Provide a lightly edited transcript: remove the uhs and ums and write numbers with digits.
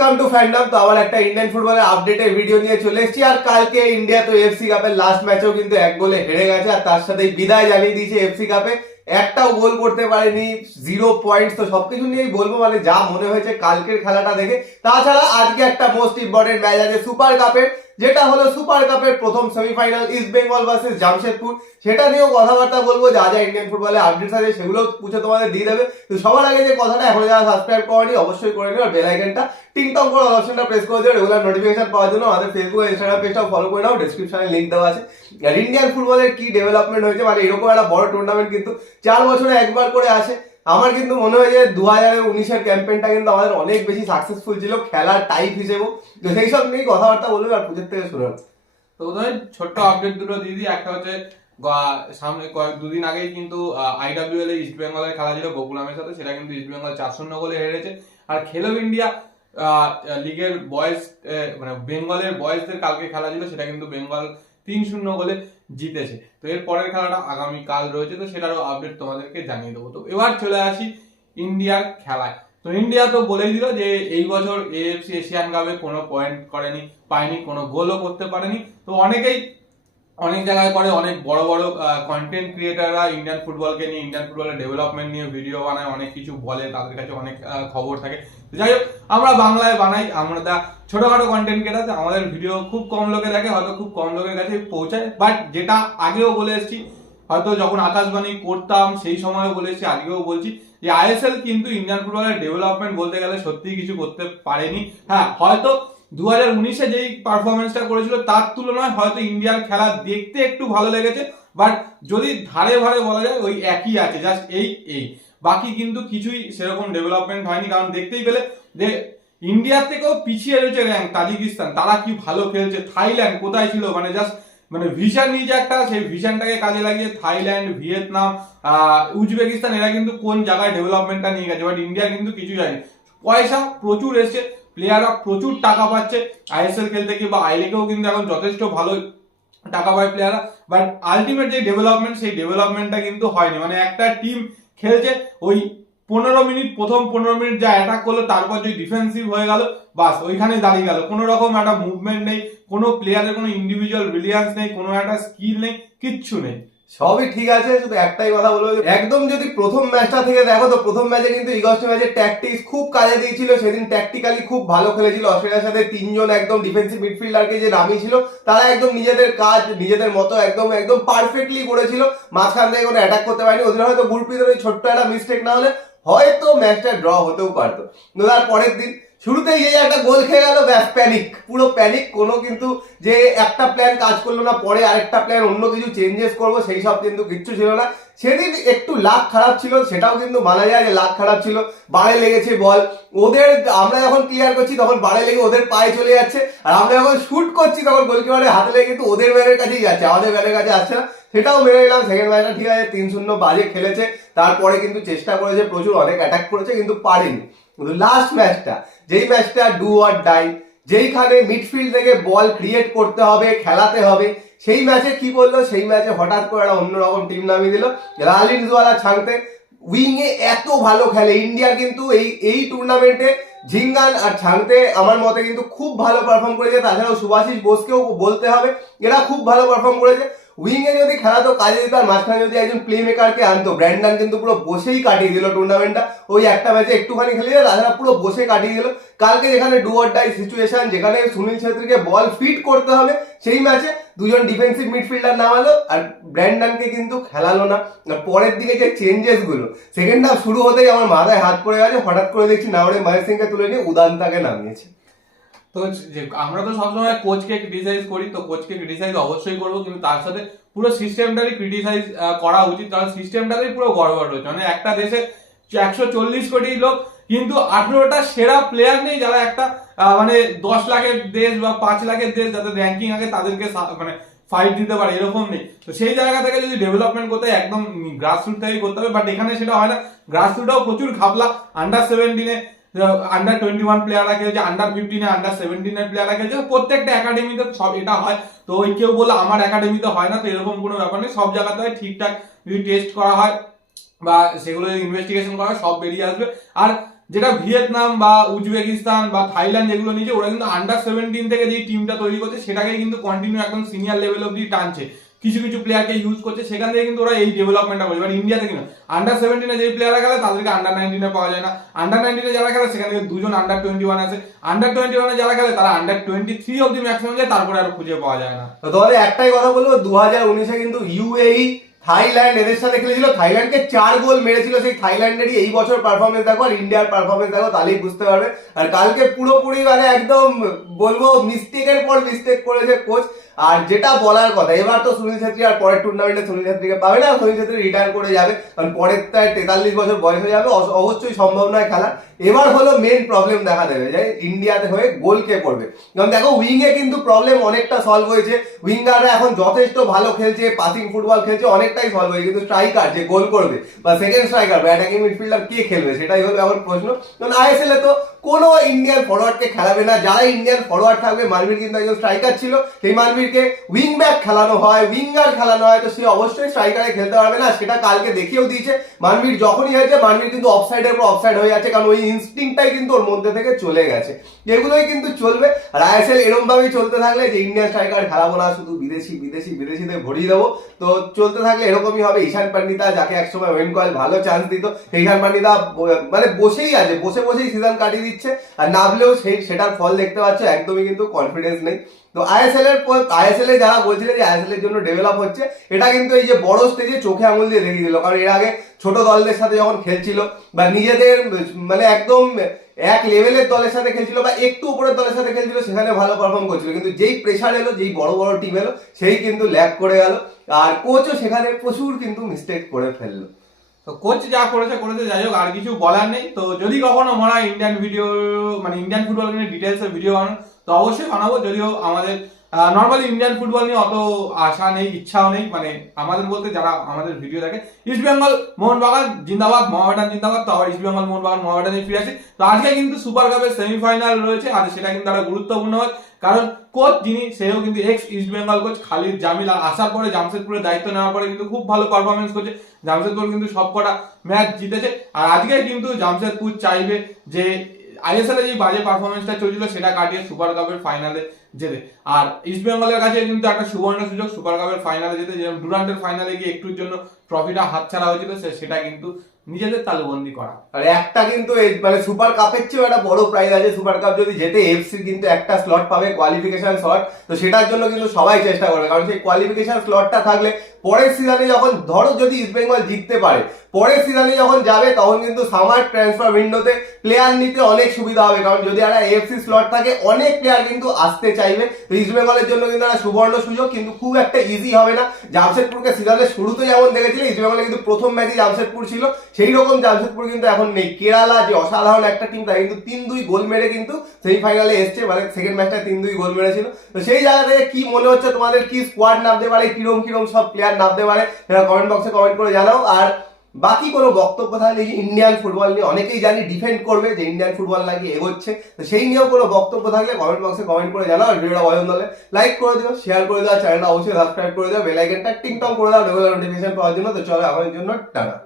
Welcome to fandom. তো আবার একটা ইন্ডিয়ান ফুটবলের আপডেটের ভিডিও নিয়ে চলে এসেছি। আর কালকে ইন্ডিয়া তো এফসি কাপের লাস্ট ম্যাচেও কিন্তু 1 গোলে হেরে গেছে, আর তার সাথেই বিদায় জানিয়ে দিয়েছে এফসি কাপে। একটাও গোল করতে পারেনি, 0 পয়েন্টস। তো সবকিছু নিয়েই বলবো, মানে যা মনে হয়েছে কালকের খেলাটা দেখে। তাছাড়া আজকে একটা মোস্ট ইম্পর্টেন্ট ম্যাচ আছে সুপার কাপের, যেটা হলো সুপার কাপের প্রথম semifinal east Bengal versus Jamshedpur. সেটা নিয়েও কথাবার্তা বলবো, যা যা ইন্ডিয়ান ফুটবলে আপডেটস আছে সেগুলো পুছে তোমাদের দিয়ে দেবে। তো সবার আগে যে কথাটা, এখন যারা সাবস্ক্রাইব করেনি অবশ্যই করে নিও, আর বেল আইকনটা টিংটং করে অপশনটা প্রেস করে দিও রেগুলার নোটিফিকেশন পাওয়ার জন্য। আমাদের ফেসবুক ইনস্টাগ্রাম পেজটাও ফলো করে নাও, ডেসক্রিপশনে লিংক দেওয়া আছে। আর ইন্ডিয়ান ফুটবলের কি ডেভেলপমেন্ট হয়েছে, মানে এরকম একটা বড় টুর্নামেন্ট কিন্তু 4 বছরে একবার করে আসে। আমার কিন্তু মনে হয় যে 2019-এর ক্যাম্পেইনটা কিন্তু আমাদের অনেক বেশি সাকসেসফুল ছিল খেলার টাইপ হিসেবেও। তো সেই সব নিয়ে কথাবার্তা বলবে, আর পুজোর থেকে শুরু হবে। তো ওদের ছোট্ট আপডেট দুটো দিয়ে দিই। একটা হচ্ছে সামনে দুদিন আগেই কিন্তু আইডব্লিউএল ইস্ট বেঙ্গলের খেলা ছিল গোকুলামের সাথে, সেটা কিন্তু ইস্ট বেঙ্গল 4-0 গোলে হেরেছে। আর খেলো ইন্ডিয়া লিগের বয়েজ, মানে বেঙ্গলের বয়েজদের কালকে খেলা ছিল, সেটা কিন্তু বেঙ্গল 3-0 গোলে জিতেছে। তো এর পরের খেলাটা আগামী কাল রয়েছে, তো সেটারও আপডেট তোমাদেরকে জানিয়ে দেবো। তো এবার চলে আসি ইন্ডিয়ার খেলায়। তো ইন্ডিয়া তো বলেই দিল যে এই বছর এএফসি এশিয়ান কাপে কোনো পয়েন্ট পায়নি, কোনো গোলও করতে পারেনি। তো অনেকেই অনেক জায়গায় করে, অনেক বড় বড় কন্টেন্ট ক্রিয়েটাররা ইন্ডিয়ান ফুটবলকে নিয়ে, ইন্ডিয়ান ফুটবলের ডেভেলপমেন্ট নিয়ে ভিডিও বানায়, অনেক কিছু বলে, তাদের কাছে অনেক খবর থাকে। যাই হোক, আমরা বাংলায় বানাই, আমরা ছোটখাটো কন্টেন্ট ক্রিয়েটার, আমাদের ভিডিও খুব কম লোকে দেখে, হয়তো খুব কম লোকের কাছে পৌঁছায়। বাট যেটা আগেও বলে এসেছি, হয়তো যখন আকাশবাণী করতাম সেই সময়ও বলে এসেছি, আজকেও বলছি যে আইএসএল কিন্তু ইন্ডিয়ান ফুটবলের ডেভেলপমেন্ট বলতে গেলে সত্যিই কিছু করতে পারেনি। হ্যাঁ, হয়তো 2019-এ যেই পারফরমেন্সটা করেছিল তার তুলনায় হয়তো ইন্ডিয়ার খেলা দেখতে একটু ভালো লেগেছে, বাট যদি ধারে ভারে বলা যায় ওই একই আছে, জাস্ট এই বাকি কিন্তু কিছুই সেরকম ডেভেলপমেন্ট হয়নি। কারণ দেখতেই পেলে যে ইন্ডিয়ার থেকেও পিছিয়ে রয়েছে র্যাঙ্ক তাজিকিস্তান, তারা কি ভালো খেলছে। থাইল্যান্ড কোথায় ছিল, মানে ভিশন নিয়ে একটা, সেই ভিশনটাকে কাজে লাগিয়ে থাইল্যান্ড, ভিয়েতনাম, উজবেকিস্তান, এরা কিন্তু কোন জায়গায় ডেভেলপমেন্টটা নিয়ে গেছে। বাট ইন্ডিয়া কিন্তু কিছু যায়নি। পয়সা প্রচুর এসছে, প্লেয়াররা প্রচুর টাকা পাচ্ছে আইএসএল খেলতে গিয়ে, বা আই লিগেও কিন্তু এখন যথেষ্ট ভালো টাকা পায় প্লেয়াররা। বাট আলটিমেট যে ডেভেলপমেন্ট, সেই ডেভেলপমেন্টটা কিন্তু হয়নি। মানে একটা টিম খেলছে, ওই 15 মিনিট, প্রথম 15 মিনিট যা অ্যাটাক করলো, তারপর যে ডিফেন্সিভ হয়ে গেল, বাস ওইখানে দাঁড়িয়ে গেল। কোনো রকম একটা মুভমেন্ট নেই, কোনো প্লেয়ারের কোনো ইন্ডিভিজুয়াল ব্রিলিয়ান্স নেই, কোনো একটা স্কিল নেই, কিচ্ছু নেই। সবই ঠিক আছে, শুধু একটাই কথা বলবো, একদম যদি প্রথম ম্যাচটা থেকে দেখো, তো প্রথম ম্যাচে কিন্তু ইগস্ট ম্যাচের ট্যাকটিক্স খুব কাজে দিয়েছিল। সেদিন ট্যাকটিক্যালি খুব ভালো খেলেছিল অস্ট্রেলিয়ার সাথে। 3জন একদম ডিফেন্সিভ মিডফিল্ডারকে যে নামিয়েছিল, তারা একদম নিজেদের কাজ নিজেদের মতো একদম একদম পারফেক্টলি করেছিল। মাঝখান থেকে কোনো অ্যাটাক করতে পারেনি। ওদের হয়তো গুরপ্রীতের ওই ছোট্ট একটা মিস্টেক না হলে হয়তো ম্যাচটা ড্র হতেও পারতো। তার পরের দিন শুরুতেই যে একটা গোল খেয়ে গেল, ব্যাস প্যানিক, পুরো প্যানিক। কোনো কিন্তু যে একটা প্ল্যান কাজ করলো না, পরে আরেকটা প্ল্যান অন্য কিছু চেঞ্জেস করবো, সেই সব কিন্তু কিচ্ছু ছিল না। সেদিন একটু লাক খারাপ ছিল, সেটাও কিন্তু মানা যায় যে লাক খারাপ ছিল। বারে লেগেছে বল ওদের, আমরা যখন ক্লিয়ার করছি তখন বারে লেগে ওদের পায়ে চলে যাচ্ছে, আর আমরা যখন শুট করছি তখন গোলকিপারের হাতে লেগে কিন্তু ওদের ব্যাটের কাছেই যাচ্ছে, আমাদের ব্যাটের কাছে আসছে না। সেটাও মেনে নিলাম। সেকেন্ড ম্যাচটা ঠিক আছে, 3-0 বাজে খেলেছে। তারপরে কিন্তু চেষ্টা করেছে প্রচুর, অনেক অ্যাটাক করেছে, কিন্তু পারেনি। কিন্তু লাস্ট ম্যাচটা, যেই ম্যাচটা ডু অর ডাই, যেইখানে মিডফিল্ড থেকে বল ক্রিয়েট করতে হবে, খেলাতে হবে, সেই ম্যাচে কি বললো, সেই ম্যাচে হঠাৎ করে একটা অন্যরকম টিম নামিয়ে দিল। লালিনজওয়ালা ছাংতে উইংয়ে এত ভালো খেলে ইন্ডিয়া, কিন্তু এই টুর্নামেন্টে ঝিঙ্গান আর ছাংতে আমার মতে কিন্তু খুব ভালো পারফর্ম করেছে। তাছাড়াও সুভাশিস বোসকেও বলতে হবে, এরা খুব ভালো পারফর্ম করেছে। উইংয়ে যদি খেলা তো কাজে দিত, আর মাঝখানে যদি একজন প্লে মেকারকে আনতো, ব্র্যান্ডন কিন্তু পুরো বসেই কাটিয়ে দিল টুর্নামেন্টটা। ওই একটা ম্যাচে একটুখানি খেলে যায়, তাছাড়া পুরো বসে কাটিয়ে দিল। কালকে যেখানে ডু অর ডাই সিচুয়েশন, যেখানে সুনীল ছেত্রীকে বল ফিট করতে হবে, সেই ম্যাচে দুজন ডিফেন্সিভ মিডফিল্ডার নামালো, আর ব্র্যান্ডনকে কিন্তু খেলালো না। পরের দিকে যে চেঞ্জেস গুলো, সেকেন্ড হাফ শুরু হতেই আমার মাথায় হাত পড়ে গেছে। হঠাৎ করে দেখছি নাওরে মহেশ সিংকে তুলে নিয়ে উদান্তাকে নামিয়েছে। তো আমরা তো সবসময় কোচকে ক্রিটিসাইজ করি, তো কোচকে ক্রিটিসাইজ অবশ্যই করবো, কিন্তু তার সাথে পুরো সিস্টেমটারই ক্রিটিসাইজ করা উচিত। কারণ সিস্টেমটারই পুরো গড়বড় রয়েছে। মানে একটা দেশে 140 কোটি লোক, কিন্তু 18টা সেরা প্লেয়ার নেই, যারা একটা মানে 10 লাখের দেশ বা 5 লাখের দেশ, যাদের র্যাঙ্কিং আগে তাদেরকে মানে ফাইট দিতে পারে, এরকম নেই। তো সেই জায়গা থেকে যদি ডেভেলপমেন্ট করতে হয়, একদম গ্রাসরুট থেকেই করতে হবে। বাট এখানে সেটা হয় না। গ্রাসরুটেও প্রচুর ঘাপলা। আন্ডার 17-এ আন্ডার 21 প্লেয়াররা খেলছে, আন্ডার 15-এ আন্ডার 17-এর প্লেয়াররা খেলছে। প্রত্যেকটা একাডেমিতে সব এটা হয়। তো ওই কেউ বলে আমার একাডেমিতে হয় না, তো এরকম কোনো ব্যাপার নেই। সব জায়গাতে হয়, ঠিকঠাক যদি টেস্ট করা হয় বা সেগুলো ইনভেস্টিগেশন করা হয়, সব বেরিয়ে আসবে। আর যেটা ভিয়েতনাম বা উজবেকিস্তান বা থাইল্যান্ড যেগুলো নিয়েছে, ওরা কিন্তু আন্ডার 17 থেকে যে টিমটা তৈরি করছে সেটাকে কিন্তু কন্টিনিউ একদম সিনিয়র লেভেল অব্দি টানছে, কিছু কিছু প্লেয়ারকে ইউজ করছে, সেখান থেকে কিন্তু ওরা এই ডেভেলপমেন্টটা করছে। এবার ইন্ডিয়া থেকে না, আন্ডার 17 যে প্লেয়াররা খেলে তাদেরকে আন্ডার 19 পাওয়া যায় না, আন্ডার 19 যারা খেলে সেখান থেকে দুজন আন্ডার 21 আছে, আন্ডার 21 যারা খেলে তারা আন্ডার 23 অব্দি ম্যাক্সিমাম যায়, তারপরে আর খুঁজে পাওয়া যায় না। তো তোমাদের একটাই কথা বলবো, 2019-এ কিন্তু ইউএই থাইল্যান্ড এদের সাথে খেলেছিল, থাইল্যান্ডকে 4 গোল মেরেছিল। সেই থাইল্যান্ডেরই এই বছর পারফরমেন্স দেখো আর ইন্ডিয়ার পারফরমেন্স দেখো, তাহলেই বুঝতে পারবে। আর কালকে পুরোপুরি মানে একদম বলবো মিস্টেকের পর মিস্টেক করেছে কোচ। আর যেটা বলার কথা, এবার তো সুনীল ছেত্রী আর পরের টুর্নামেন্টে সুনীল ছেত্রীকে পাবে না, সুনীল ছেত্রী রিটায়ার করে যাবে, কারণ পরের তার 43 বছর বয়স হয়ে যাবে, অবশ্যই সম্ভব নয় খেলা। এবার হলো মেন প্রবলেম দেখা দেবে যে ইন্ডিয়াতে হয়ে গোল কে করবে। কারণ দেখো উইং এ কিন্তু প্রবলেম অনেকটা সলভ হয়েছে, উইঙ্গাররা এখন যথেষ্ট ভালো খেলছে, পাসিং ফুটবল খেলছে, অনেকটাই সলভ হয়েছে, কিন্তু স্ট্রাইকার যে গোল করবে বা সেকেন্ড স্ট্রাইকার বা অ্যাটাকিং মিডফিল্ডার কে খেলবে সেটাই হলো এখন প্রশ্ন। কারণ আইএসএল এ তো কোনো ইন্ডিয়ান ফরওয়ার্ডকে খেলাবে না, যারা ইন্ডিয়ান ফরওয়ার্ড থাকবে, মানবীর কিন্তু একজন স্ট্রাইকার ছিল, সেই মানবীরকে উইং ব্যাক খেলানো হয়, উইঙ্গার খেলানো হয়, তো সে অবশ্যই স্ট্রাইকারে খেলতে পারবে না। সেটা কালকে দেখিয়েও দিয়েছে, মানবীর যখনই হয়েছে মানবীর কিন্তু অফসাইডের পর অফসাইড হয়ে যাচ্ছে, কারণ ওই ইনস্টিংটাই কিন্তু ওর মধ্যে থেকে চলে গেছে। এগুলোই কিন্তু চলবে। আর আইএসএল এরকম ভাবেই চলতে থাকলে যে ইন্ডিয়ান স্ট্রাইকার খেলাবো না, শুধু বিদেশিদের ভরিয়ে দেবো, তো চলতে থাকলে এরকমই হবে। ঈশান পান্ডিতা, যাকে একসময় ওয়েন কয়েল ভালো চান্স দিত, ঈশান পান্ডিতা মানে বসেই আছে, বসেই সিজন কাটিয়ে দিচ্ছে, আর নামলেও সেটার ফল দেখতে পাচ্ছ, একদমই কিন্তু কনফিডেন্স নেই। তো আইএসএল এ যারা বলছিলেন যে আইএসএল এর জন্য ডেভেলপ হচ্ছে, এটা কিন্তু এই যে বড় স্টেজে চোখে আঙুল দিয়ে দেখিয়ে দিল। কারণ এর আগে ছোট দলদের সাথে যখন খেলছিল বা নিজেদের মানে একদম এক লেভেলের দলের সাথে খেলছিল বা একটু উপরের দলের সাথে খেলছিল, সেখানে ভালো পারফর্ম করছিল, কিন্তু যেই প্রেশার এলো, যেই বড় বড় টিম এলো, সেই কিন্তু ল্যাগ করে গেল। আর কোচও সেখানে প্রচুর কিন্তু মিস্টেক করে ফেললো। তো কোচ যা করেছে যাই হোক, আর কিছু বলার নেই। তো যদি কখনো আমরা ইন্ডিয়ান ভিডিও মানে ইন্ডিয়ান ফুটবল নিয়ে ডিটেলস এর ভিডিও বানাবো তো অবশ্যই বানাবো, যদিও আমাদের নর্মালি ইন্ডিয়ান ফুটবল নিয়ে অত আশা নেই, ইচ্ছাও নেই, মানে আমাদের বলতে যারা আমাদের ভিডিও দেখে, ইস্ট বেঙ্গল মোহনবাগান জিন্দাবাদ, মোহামেডান জিন্দাবাদ। তো আবার ইস্ট বেঙ্গল মোহনবাগান মোহামেডানে ফিরে আসি। তো আজকে কিন্তু সুপার কাপের সেমিফাইনাল রয়েছে, আর সেটা কিন্তু একটা গুরুত্বপূর্ণ হয়, কারণ কোচ যিনি সেও কিন্তু x east Bengal coach Khalid Jamil আসার পরে জামশেদপুরের দায়িত্ব নেওয়ার পরে কিন্তু খুব ভালো পারফরমেন্স করছে। জামশেদপুর কিন্তু সবকটা ম্যাচ জিতেছে, আর আজকে কিন্তু জামশেদপুর চাইবে যে আইএসএল এ যে বাজে পারফরমেন্সটা চলছিল সেটা কাটিয়ে সুপার কাপের ফাইনালে যেতে। আর ইস্ট বেঙ্গলের কাছে কিন্তু একটা সুবর্ণ সুযোগ সুপার কাপের ফাইনালে যেতে, যেরকম ডুরান্টের ফাইনালে গিয়ে একটুর জন্য ট্রফিটা হাতছাড়া হয়েছিল, সেটা কিন্তু নিজেদের তালুবন্দি করা। আর একটা কিন্তু মানে সুপার কাপের চেয়েও একটা বড় প্রাইজ আছে, সুপার কাপ যদি যেতে এফসি কিন্তু একটা স্লট পাবে, কোয়ালিফিকেশন স্লট। তো সেটার জন্য কিন্তু সবাই চেষ্টা করবে, কারণ সেই কোয়ালিফিকেশন স্লটটা থাকলে পরের সিজনে যখন ধরো যদি ইস্ট বেঙ্গল জিততে পারে, পরের সিজনে যখন যাবে তখন কিন্তু সামার ট্রান্সফার উইন্ডোতে প্লেয়ার নিতে অনেক সুবিধা হবে, কারণ যদি একটা এফসি স্লট থাকে অনেক প্লেয়ার কিন্তু আসতে চাইবে। তো ইস্ট বেঙ্গলের জন্য কিন্তু একটা সুবর্ণ সুযোগ, কিন্তু খুব একটা ইজি হবে না। জামশেদপুরকে সিজনের শুরুতে যেমন দেখেছিল, ইস্ট বেঙ্গলে কিন্তু প্রথম ম্যাচে জামশেদপুর ছিল, সেই রকম জামশেদপুর কিন্তু এখন নেই। কেরালা যে অসাধারণ একটা টিম, তারা কিন্তু 3-2 গোল মেরে কিন্তু সেমিফাইনালে এসছে, মানে সেকেন্ড ম্যাচটা 3-2 গোল মেরেছিল। তো সেই জায়গা থেকে কি মনে হচ্ছে তোমাদের, কি স্কোয়াড নামতে পারে, কিরম সব প্লেয়ার নামতে পারে, সেটা কমেন্ট বক্সে কমেন্ট করে জানাও। আর বাকি কোনো বক্তব্য থাকলে ইন্ডিয়ান ফুটবল নিয়ে অনেকেই জানি ডিফেন্ড করবে যে ইন্ডিয়ান ফুটবল নাকি এগোচ্ছে, তো সেই নিয়েও কোনো বক্তব্য থাকলে কমেন্ট বক্সে কমেন্ট করে জানাও। আর ভিডিওটা পছন্দ হলে লাইক করে দিও, শেয়ার করে দাও, চ্যানেলটা অবশ্যই সাবস্ক্রাইব করে দাও, বেল আইকনটা টিং টং করে দাও রেগুলার নোটিফিকেশন পাওয়ার জন্য। তো চলো এখনের জন্য টাটা।